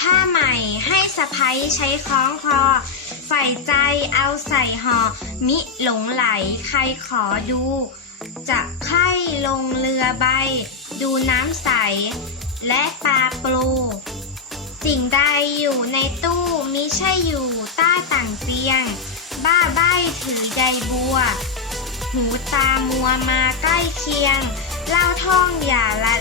ผ้าใหม่ให้สะพ้ยใช้คล้องคอ ใส่ใจเอาใส่ห่อ มิหลงไหลใครขอดู จะไข่ลงเรือใบ ดูน้ำใส และปลาปลู สิ่งใดอยู่ในตู้มิใช่อยู่ใต้ต่างเตียง บ้าใบ้ถือใยบัว หูตามัวมาใกล้เคียง เล่าท่องอย่าละ